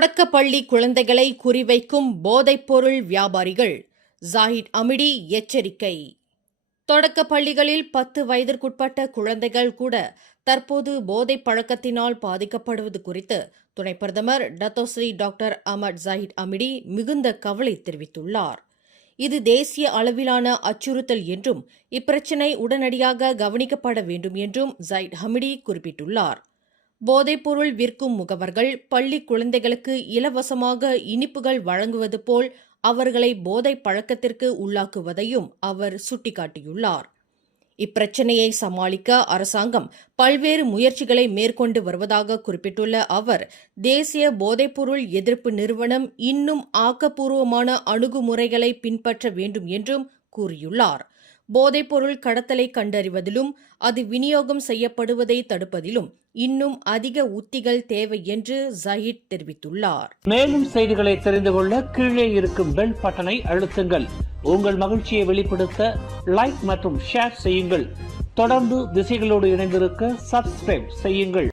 தொடக்கப்பள்ளி குழந்தைகளை குறிவைக்கும் போதைப்பொருள் வியாபாரிகள். ஜாஹித் அமிடி எச்சரிக்கை. தொடக்கப் பள்ளிகளில் 10 வயதிற்குட்பட்ட குழந்தைகள் கூட தற்போது போதைப் பழக்கத்தினால் பாதிக்கப்படுவது குறித்து துணை பிரதமர் Datuk Seri doctor Ahmad Zahid Hamidi மிகுந்த கவலை தெரிவித்துள்ளார். இது தேசிய அளவிலான அச்சுறுத்தல் என்றும் இப்பிரச்சினை உடனடியாக கவனிக்கப்பட வேண்டும் என்றும் ஜாஹித் அமிடி குறிப்பிட்டுள்ளார். போதைப்பொருள் விற்கும் முகவர்கள் பள்ளி குழந்தைகளுக்கு இலவசமாக இனிப்புகள் வழங்குவது போல் அவர்களை போதை பழக்கத்திற்கு உள்ளாக்குவதையும் அவர் சுட்டிக்காட்டியுள்ளார். இப்பிரச்சினையை சமாளிக்க அரசாங்கம் பல்வேறு முயற்சிகளை மேற்கொண்டு வருவதாக குறிப்பிட்டுள்ள அவர், தேசிய போதைப்பொருள் எதிர்ப்பு நிறுவனம் இன்னும் ஆக்கப்பூர்வமான அணுகுமுறைகளை பின்பற்ற வேண்டும் என்றும் கூறியுள்ளார். போதைப்பொருள் கடத்தலை கண்டறிவதிலும் அது விநியோகம் செய்யப்படுவதை தடுப்பதிலும் இன்னும் அதிக உத்திகள் தேவை என்று ஜாஹித் தெரிவித்துள்ளார். மேலும் செய்திகளை தெரிந்து கொள்ள கீழே இருக்கும் பெல் பட்டனை அழுத்துங்கள். உங்கள் மகிழ்ச்சியை வெளிப்படுத்த லைக் மற்றும் ஷேர் செய்யுங்கள். தொடர்ந்து திசைகளோடு இணைந்திருக்க சப்ஸ்கிரைப் செய்யுங்கள்.